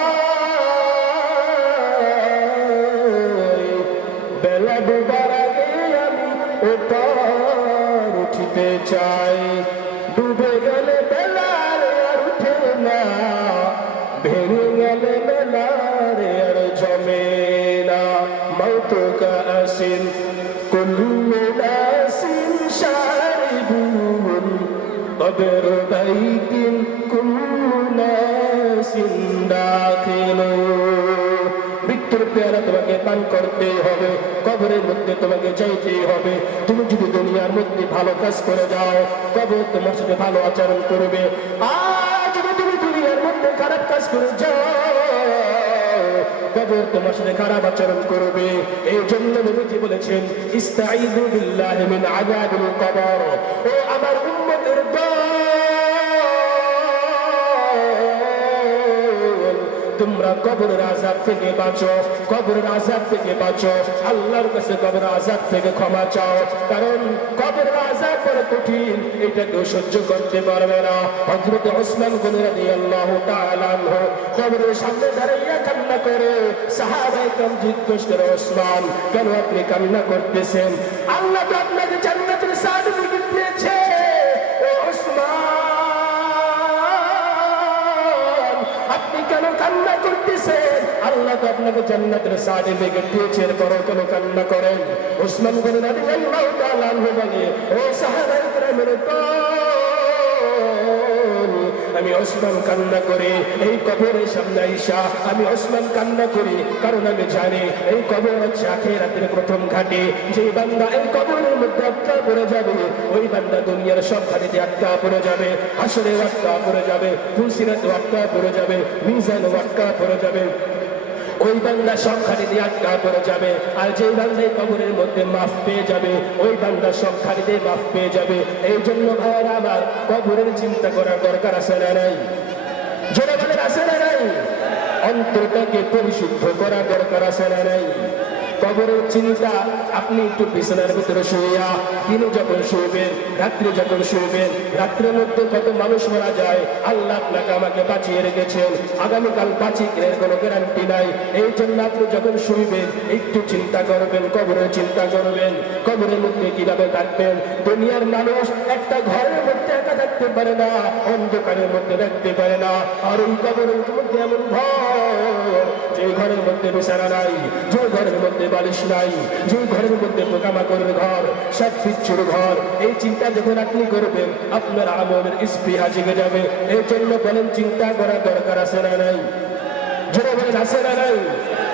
বেলা ডুবার আগে আমি ওপার উঠিতে চাই। ডুবে গেলে বেলার আর উঠে না, ভেঙে গেলে বেলার আর জমে না। মৌতুকা আসিন কুল্লু নাসিন শারিবুন কবর বাইতিন কুল্লু নাসিন দাখিলুন। মৃত্যুর পেয়ালা তোমাকে পান করতে হবে, কবরের মধ্যে তোমাকে যাইতেই হবে। তুমি যদি দুনিয়ার মধ্যে ভালো কাজ করে যাও, কবর তোমার সাথে ভালো আচরণ করবে। আর যদি তুমি দুনিয়ার মধ্যে খারাপ কাজ করে যাও, কবর তোমার সাথে খারাপ আচরণ করবে। এই জন্য নবীজি বলেছেন ইস্তাঈযু বিল্লাহি মিন আযাবিল কবর। ও আমার উম্মতের দল, তোমরা কবরের আযাব থেকে বাঁচো, কবরের আযাব থেকে বাঁচো, আল্লাহর কাছে কবরের আযাব থেকে ক্ষমা চাও, কারণ কবরের আযাব বড় কঠিন, এটা কেউ সহ্য করতে পারবে না। হযরত ওসমান গনি রাদিয়াল্লাহু তাআলা আনহু কবরের সামনে দাঁড়িয়ে কান্না করে, সাহাবায়ে কেরাম জিজ্ঞেস করে, ওসমান কেন আপনি কান্না করতেছেন? আল্লাহ তো আপনাকে জান্নাতের সার্টিফিকেট দিয়েছে। ও ওসমান, আপনি কেন কান্না করতেছেন? আল্লাহ তো আপনাকে জান্নাতের সার্টিফিকেট দিয়েছে, এরপরও কেন কান্না করেন? ওসমান গনি রাদিয়াল্লাহু তাআলা আনহু বলে, ও সাহাবায়ে কেরামের আমি ওসমান কান্না করি এই কবরের সামনে আইসা, আমি ওসমান কান্না করি কারণ আমি জানি এই কবর হচ্ছে আখিরাতের প্রথম ঘাটে। যে বান্দা এই কবরের মধ্যে আটকা পড়ে যাবে, ওই বান্দা দুনিয়ার সব ঘাটিতে আটকা পড়ে যাবে, হাসরে আটকা পড়ে যাবে, ফুলসিরাতে আটকা পড়ে যাবে, মিজানে আটকা পড়ে যাবে, ওই বান্দা সব খালিদে আটকা পড়ে যাবে। আর যে বান্দা কবরের মধ্যে মাফ পেয়ে যাবে, ওই বান্দা সব খালিদে মাফ পেয়ে যাবে। এই জন্য ভাইরা আমার, কবরের চিন্তা করার দরকার আছে না নাই? জোরে বলেন আছে না নাই? অন্তরটাকে পরিশুদ্ধ করার দরকার আছে না নাই? কবরের চিন্তা আপনি একটু বিছানার ভিতরে শুইয়া, দিনে যখন শুইবেন, রাত্রে যখন শুইবেন, রাত্রের মধ্যে কত মানুষ মারা যায়, আল্লাহ আপনাকে আমাকে বাঁচিয়ে রেখেছেন, আগামীকাল বাঁচিয়ে কোনো গ্যারান্টি নাই। এই জন্য আপনি যখন শুইবেন একটু চিন্তা করবেন, কবরের চিন্তা করবেন, কবরের মধ্যে কিভাবে থাকবেন। দুনিয়ার মানুষ একটা ঘরের মধ্যে একা থাকতে পারে না, অন্ধকারের মধ্যে থাকতে পারে না। আর এই কবরের মধ্যে এমন ঘর, যে ঘরের মধ্যে বিছানা নাই, যে ঘরের মধ্যে বালিশ নাই, যে ঘরের মধ্যে পোকামাকড়ের ঘর, সব বিচ্ছুর ঘর। এই চিন্তা যখন আপনি করবেন, আপনার আমলের স্পৃহা জেগে যাবে। এই জন্য বলেন চিন্তা করার দরকার আছে না নাই? জোরে বলেন আছে না নাই?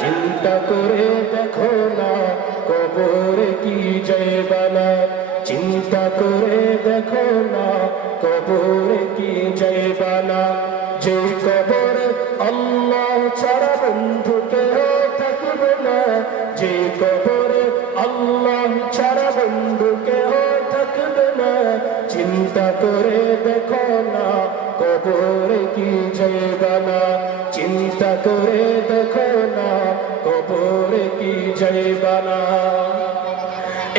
চিন্তা করে দেখো না কবরে কি যাইবা না, চিন্তা করে দেখো না কবরে কি যাইবা না। যে কবরে আল্লাহ ছাড়া বন্ধু কেহ থাকবে না, যে কবরে আল্লাহ ছাড়া বন্ধু কেহ থাকবে না। চিন্তা করে দেখো না কবরে কি যাইবা না, চিন্তা করে দেখো না কবরে কি যাইবা না।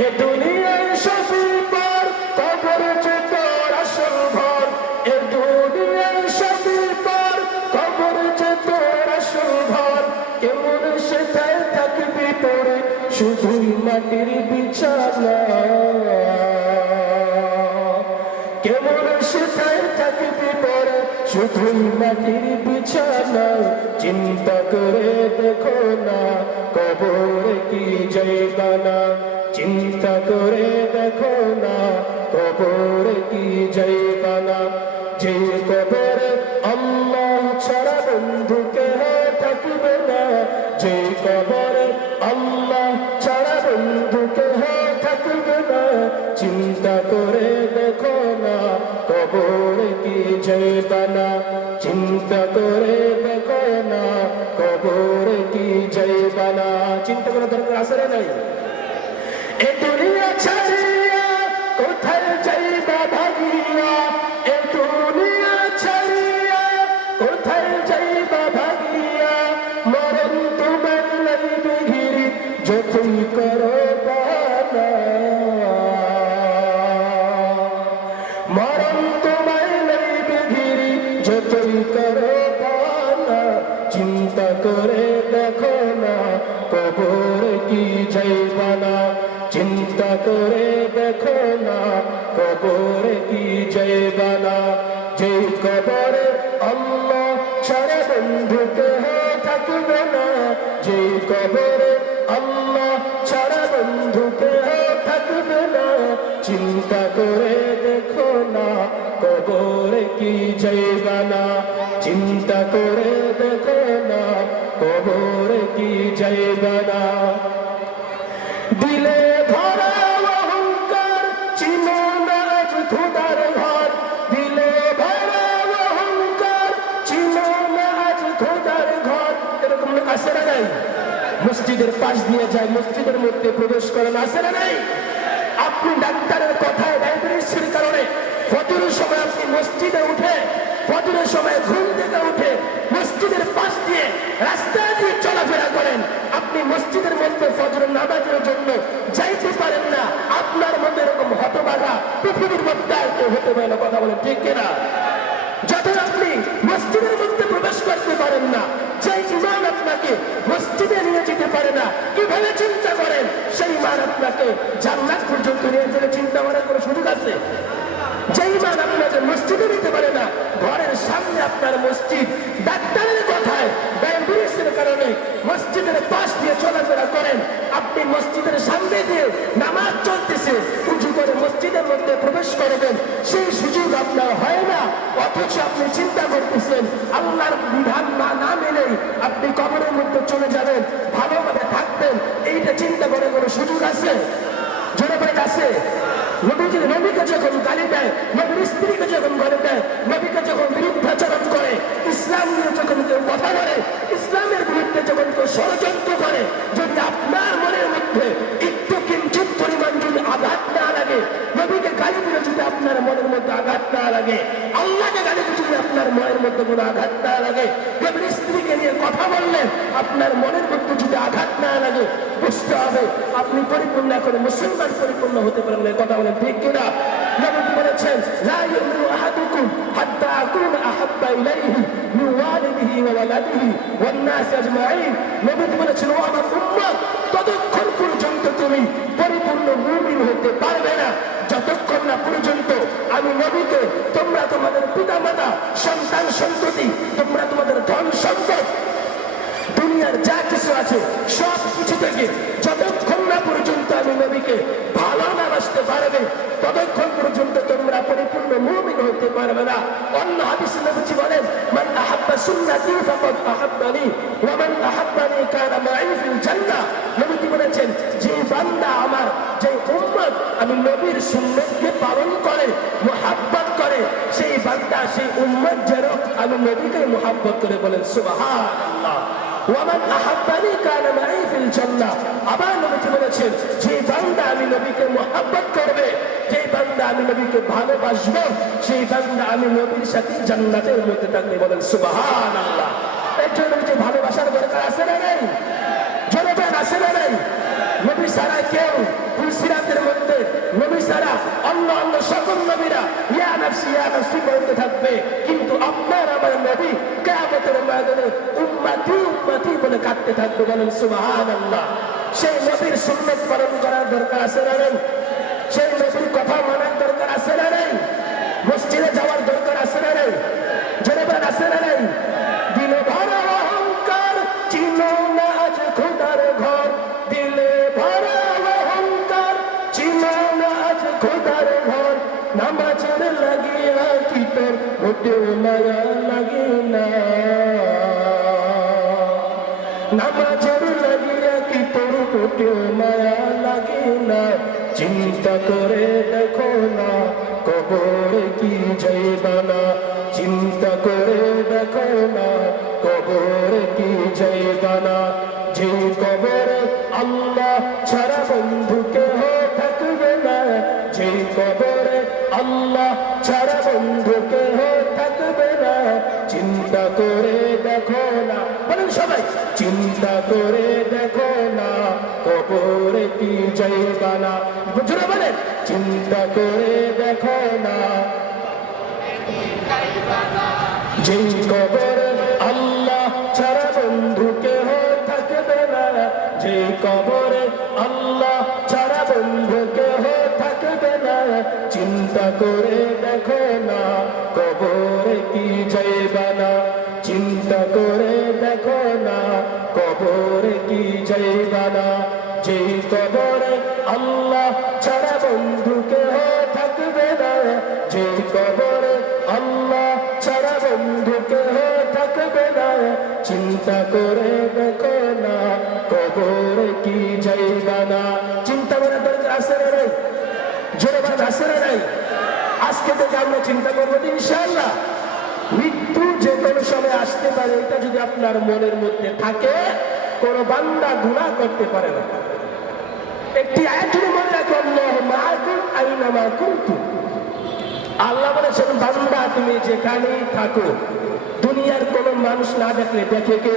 এ দুনিয়ায় সফির পর কবর যে তোর আসল ঘর, এ দুনিয়ায় সফির পর কবর যে তোর আসল ঘর। কেমন সেটাই থাকবি পড়ে শুধুই মাটির বিছানা, কেমন সেটাই থাকবি পড়ে শুধুই মাটির বিছানা। চিন্তা করে দেখো না কবরে কি যাইবা না, চিন্তা করে দেখো না কবরে কি যাইবা না। যে কবরে আল্লাহ ছাড়া বন্ধু কেহ থাকবে না, যে কবরে আল্লাহ ছাড়া বন্ধু কেহ থাকবে না। চিন্তা করে দেখো না কবরে কি যাইবা না, চিন্তা করে দেখো না কবরে কি যাইবা না। চিন্তা করার দরকার আছে না নাই? এ দুনিয়া ছাড়িয়া কোথায় যাইবা ভাগিয়া, এ দুনিয়া ছাড়িয়া কোথায় যাইবা ভাগিয়া। মরণ তোমার লাইবে ঘিরি যতই করো বাহানা, মরণ তোমার লাইবে ঘিরি যতই করো বাহানা। চিন্তা করে দেখো না কবরে কি যাইবা না, চিন্তা করে দেখো না কবরে কি যাইবা না। যে কবরে আল্লাহ ছাড়া বন্ধু কেহ থাকবে না, যে কবরে আল্লাহ ছাড়া বন্ধু কেহ থাকবে না। চিন্তা করে দেখো না কবরে কি যাইবা না, চিন্তা করে দেখো না কবরে কি যাইবা না। দিলে ভরা অহংকার ছিল না আজ খোদার ঘর, দিলে ভরা অহংকার ছিল না আজ খোদার ঘর। এরকম লোক আছে না নাই? মসজিদের পাশ দিয়ে যায়, মসজিদের মধ্যে প্রবেশ করেন, আছে না নাই? আপনি ডাক্তারের কথায় ডায়াবেটিসের কারণে ফজরের সময় আপনি মসজিদে উঠে, ফজরের সময় ঘুম থেকে উঠে মসজিদের পাশ দিয়ে রাস্তা দিয়ে চলাফেরা করেন, আপনি মসজিদের মধ্যে ফজরের নামাজের জন্য যাইতে পারেন না, আপনার মধ্যে এরকম হতভাগা পৃথিবীর মধ্যে আর কেউ হতে পারে না। কথা বলেন ঠিক কিনা? যখন আপনি মসজিদের মধ্যে প্রবেশ করতে পারেন না, যে ইমান আপনাকে মসজিদে নিয়ে যেতে পারে না, কিভাবে চিন্তা করেন সেই ইমান আপনাকে জান্নাত পর্যন্ত নিয়ে যেতে চিন্তা করার কোনো সুযোগ আছে? যে ইমান আপনাকে মসজিদে নিতে পারে না, ঘরের সামনে আপনার মসজিদ, ডাক্তারের কথায় ডায়াবেটিসের কারণে মসজিদের পাশ দিয়ে চলাফেরা করেন, আপনি মসজিদের সামনে দিয়ে নামাজ চলতেছে, উঁচু করে মসজিদের মধ্যে প্রবেশ করবেন, সেই সুযোগ আপনার হয় না, অথচ আপনি চিন্তা করতেছেন আল্লাহর বিধান না মেনেই আপনি কবরের মধ্যে চলে যাবেন, ভালোভাবে থাকবেন, এইটা চিন্তা করার কোনো সুযোগ আছে? জোরে বলে আছে? নবীকে যখন গালি দেয়, নবীর স্ত্রীকে যখন গালি দেয়, নবীকে যখন বিরুদ্ধাচরণ করে, ইসলাম নিয়ে যখন কেউ কথা বলে, ইসলামের বিরুদ্ধে যখন কেউ ষড়যন্ত্র করে, যদি আপনার মনের মধ্যে একটু কিঞ্চিত পরিমাণ যদি আঘাত না লাগে, নবীকে গালি দিলে যদি আপনার মনের মধ্যে আঘাত না লাগে, আল্লাহকে গালি দিলে যদি আপনার মনের মধ্যে কোনো আঘাত না লাগে, নবীর স্ত্রীকে নিয়ে কথা বললেন আপনার মনের মধ্যে যদি আঘাত না লাগে, বুঝতে হবে আপনি পরিপূর্ণ করে মুসলমান পরিপূর্ণ হতে পারেন না। কথা বলেন ঠিক কিনা? নবী বলেছেন লা ইউমিনু আহাদুকুম হাত্তা আকুনা আহাব্বা ইলাইহি মিন ওয়ালিদিহি ওয়া ওয়ালাদিহি ওয়ান নাস আজমাইন। নবী বলেছেন ও আমার উম্মত, ততক্ষণ পর্যন্ত তুমি পরিপূর্ণ মুমিন হতে পারবে না যতক্ষণ না পর্যন্ত আমি নবীকে, তোমরা তোমাদের পিতামাতা, সন্তান সন্ততি, তোমরা তোমাদের ধন সম্পদ, দুনিয়ার যা কিছু আছে সব কিছু থেকে যতক্ষণ না পর্যন্ত আমি নবীকে ভালো না বাসতে পারবে, ততক্ষণ পর্যন্ত তোমরা পরিপূর্ণ মুমিন হতে পারবে না। অন্য হাদিসে নবীজি বলেন মান আহাব্বা সুন্নতি ফাকাদ আহাব্বানি ওয়া মান আহাব্বানি কানা মাই ফিল জান্নাহ। নবীজি বলেছেন যে বান্দা আমার, যে উম্মত আমি নবীর সুন্নতকে পালন করে, মুহাব্বত করে, সেই বান্দা, সেই উম্মত যেন আমি নবীকে মুহাব্বত করে। বলেন সুবহানাল্লাহ। ওয়ামান আহাব্বানি কানা মাই ফিল জান্নাহ। আবার নবীজি বলেছেন যে বান্দা আমি নবীকে মুহাব্বত করবে, যে বান্দা আমি নবীকে ভালোবাসবো, সেই বান্দা আমি নবীর সাথে জান্নাতের মধ্যে থাকবে। বলেন সুবহানাল্লাহ। এর জন্য যে ভালোবাসার দরকার আছে না নাই? জনগণ আছে না নাই? নবী ছাড়া কেউ সিরাতের মধ্যে, নবী ছাড়া অন্য সকল নবীরা ইয়া নাফসি বলতে থাকবে, কিন্তু আপনার আমার নবী কিয়ামতের ময়দানে উম্মতি উম্মতি বলে কাঁদতে থাকবে। বলেন সুবহানাল্লাহ। সেই নবীর সুন্নাত পালন করার দরকার আছে না নাই? সেই নবীর কথা মানার দরকার আছে না নাই? মসজিদে যাওয়ার দরকার আছে না নাই? জনগণ আছে না নাই? দিলে ভরা অহংকার, চিনো না আজ খোদার ঘর, দিলে ভরা অহংকার, চিনো না আজ খোদার ঘর, নামাজের লাগিয়া কি তোর মোটেও মায়া লাগে না, নামাজের লাগিয়া কি তোর মোটেও মায়া লাগে না, চিন্তা করে দেখো না কবরে কি যাইবা না, চিন্তা করে দেখো না কবরে কি যাইবা না, যে কবরে আল্লাহ ছাড়া বন্ধু কেহ থাকবে না, যে কবরে আল্লাহ ছাড়া বন্ধু কেহ থাকবে না, চিন্তা করে দেখো না। বলেন সবাই, চিন্তা করে দেখো না কবরে কি যাইবা না। বুঝলো? বলেন চিন্তা করে দেখো না, যে কবরে আল্লাহ ছাড়া বন্ধু কেহ থাকবে না, যে কবরে আল্লাহ ছাড়া বন্ধু কেহ থাকবে না, চিন্তা করে দেখো না কবরে কি যাইবা না, চিন্তা করে দেখো না কবরে কি যাইবা না, যে কবরে আল্লাহ ছাড়া বন্ধু কেহ থাকবে না, যে কবরে আল্লাহ ছাড়া বন্ধু কেহ থাকবে না, চিন্তা করে দেখো না কবরে কি যাইবা না। চিন্তা করার দরকার আছে না নাই? জোরে বাদ আছে না নাই? আজকে থেকে আমরা চিন্তা করবো ইনশাআল্লাহ মৃত্যু যে কোনো সময় আসতে পারে, এটা যদি আপনার মনের মধ্যে থাকে, কোন বান্দা গুনাহ করতে পারে না। একটি আয়াত মনে রাখো, আল্লাহু মাআকুম আইনামা কুনতুম। আল্লাহ বলেছেন বান্দা তুমি যেখানেই থাকো, দুনিয়ার কোন মানুষ না দেখলে দেখে কে?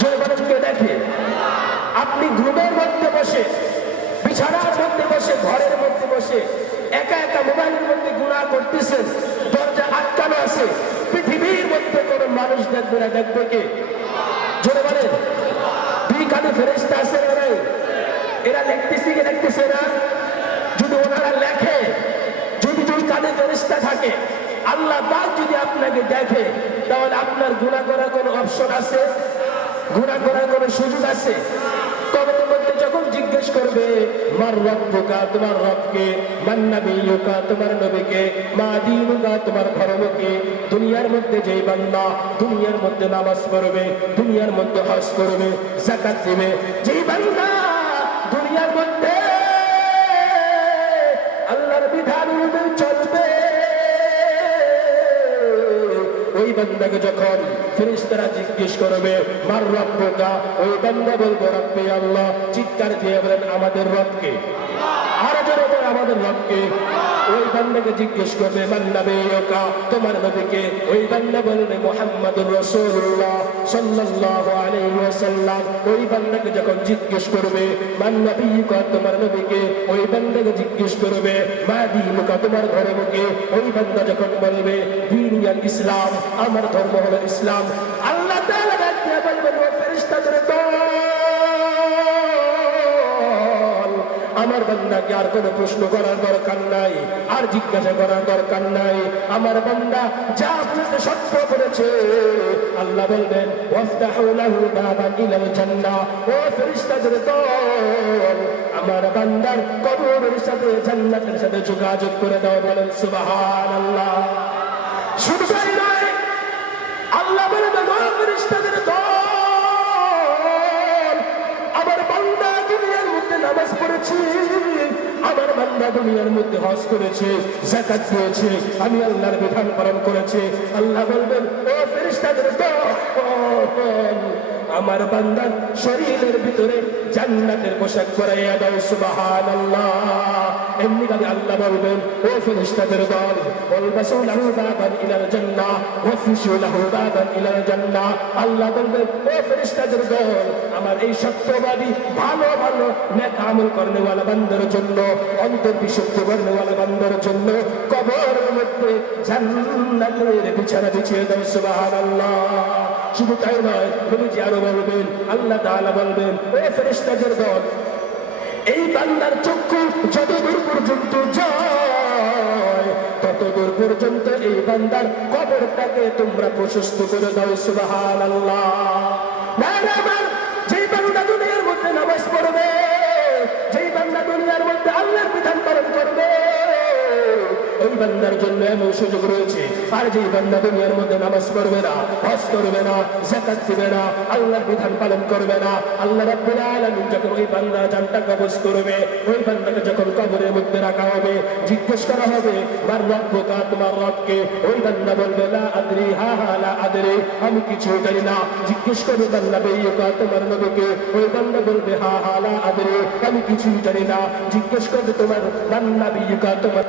যে মানুষকে দেখে। আপনি ঘুমের মধ্যে বসে, বিছানার মধ্যে বসে, ঘরের মধ্যে বসে একা একা মোবাইলের মধ্যে গুনাহ করতেছেন, দরজা আটকানো আছে, পৃথিবীর মধ্যে কোন মানুষ দেখবে না, দেখবে কে? জোরে বলেন। দুই কানে ফেরেশতা আছে না নাই? এরা লিখতেছে কি লিখতেছে না? যদি ওনারা লেখে, যদি দুই কানে ফেরেশতা থাকে, আল্লাহ পাক যদি আপনাকে দেখে, তাহলে আপনার গুনাহ করার কোনো অপশন আছে? গুনাহ করার কোনো সুযোগ আছে? কবরের মধ্যে যখন জিজ্ঞেস করবে মার রব্বুকা, তোমার রবকে, মান নাবিয়ুকা, তোমার নবীকে, মা দীনুকা, তোমার ধর্মকে, দুনিয়ার মধ্যে যেই বান্দা দুনিয়ার মধ্যে নামাজ পড়বে, দুনিয়ার মধ্যে হজ করবে, যাকাত দিবে, যেই বান্দা দুনিয়ার মধ্যে আল্লাহর বিধান অনুযায়ী চলবে, ওই বান্দাকে যখন ফেরেশতারা জিজ্ঞেস করবে মার রব্বুকা, ওই বান্দা বলবে রব্বি আল্লাহ। চিৎকার দিয়ে বলেন আমাদের রবকে। আরো জোরে বলেন আমাদের রবকে। ওই বান্দাকে জিজ্ঞেস করবে মান নাবিয়ুকা, তোমার নবীকে, ওই বান্দা বলবে মুহাম্মাদুর রাসূলুল্লাহ সাল্লাল্লাহু আলাইহি ওয়াসাল্লাম। ওই বান্দাকে যখন জিজ্ঞেস করবে মান নাবিয়ুকা, তোমার নবীকে, ওই বান্দাকে জিজ্ঞেস করবে মা দীনুকা, তোমার ধর্মকে, ওই বান্দা যখন বলবে দীনুল ইসলাম, আমার ধর্ম হলো ইসলাম, আল্লাহ তাআলা ডাকতে বলবেন ও ফেরেশতাদের দল, আমার বান্দাকে আর কোনো প্রশ্ন করার দরকার নাই, আর জিজ্ঞাসা করার দরকার নাই, আমার বান্দা যা বলেছে সত্য করেছে। আল্লাহ বলবেন ওয়াফতাহু লাহু বাবান ইলাল জান্নাহ, ও ফেরেশতাদের দল, আমার বান্দার কবরের সাথে জান্নাতের সাথে যোগাযোগ করে দাও। বলেন সুবহানাল্লাহ। শুধু তাই নয়, আল্লাহ বলবেন ও ফেরেশতাদের দল, আমার বান্দা দুনিয়ার মধ্যে নামাজ পড়েছে, আমার বান্দা দুনিয়ার মধ্যে হজ করেছে, যাকাত দিয়েছে, আমি আল্লাহর বিধান পালন করেছে। আল্লাহ বলবেন ও ফেরেশতাদের দল, আমার বান্দার শরীরের ভিতরে জান্নাতের পোশাক পরাইয়া দাও। সুবহানাল্লাহ। এমনি ভাবে আল্লাহ বলবেন ও ফেরেশতাদের দল, ওয়ালবাসু লাহু বাবান ইলাল জান্নাহ ওয়াফিশু লাহু বাবান ইলাল জান্নাহ। আল্লাহ বলবেন ও ফেরেশতাদের দল, আমার এই সত্যবাদী ভালো ভালো নেক আমল করনেওয়ালা বান্দার জন্য, অন্তর বিশুদ্ধ করনেওয়ালা বান্দার জন্য কবরের মধ্যে জান্নাতের বিছানা বিছিয়ে দাও। সুবহানাল্লাহ। শুধু তাই নয়, নবীজি আরো বলবেন, আল্লাহ তাআলা বলবেন ও ফেরেশতাদের দল, এই বান্দার চক্ষু যতদূর পর্যন্ত যায় ততদূর পর্যন্ত এই বান্দার কবরটাকে তোমরা প্রশস্ত করে দাও। সুবহানাল্লাহ। না না, আমার যেই বান্দা দুনিয়ার মধ্যে নামাজ পড়বে, যেই বান্দা দুনিয়ার মধ্যে আল্লাহর বিধান পালন করবে, ওই বান্দার জন্য এমন সুযোগ রয়েছে। আর যেই বান্দা দুনিয়ার মধ্যে নামাজ পড়বে না, হজ করবে না, যাকাত দিবে না, আল্লাহর বিধান পালন করবে না, আল্লাহ রাব্বুল আলামিন যখন ওই বান্দার জানটা কবজ করবে, ওই বান্দাকে যখন কবরের মধ্যে রাখা হবে, জিজ্ঞেস করা হবে মার রব্বুকা, তোমার রবকে, ওই বান্দা বলবে লা আদরি, হা হা লা আদরি, আমি কিছু জানি না। জিজ্ঞেস করবে মান নাবিয়ুকা, তোমার নবীকে, ওই বান্দা বলবে হা হা লা আদরি, আমি কিছুই জানি না। জিজ্ঞেস করবে তোমার মান নাবিয়ুকা, তোমার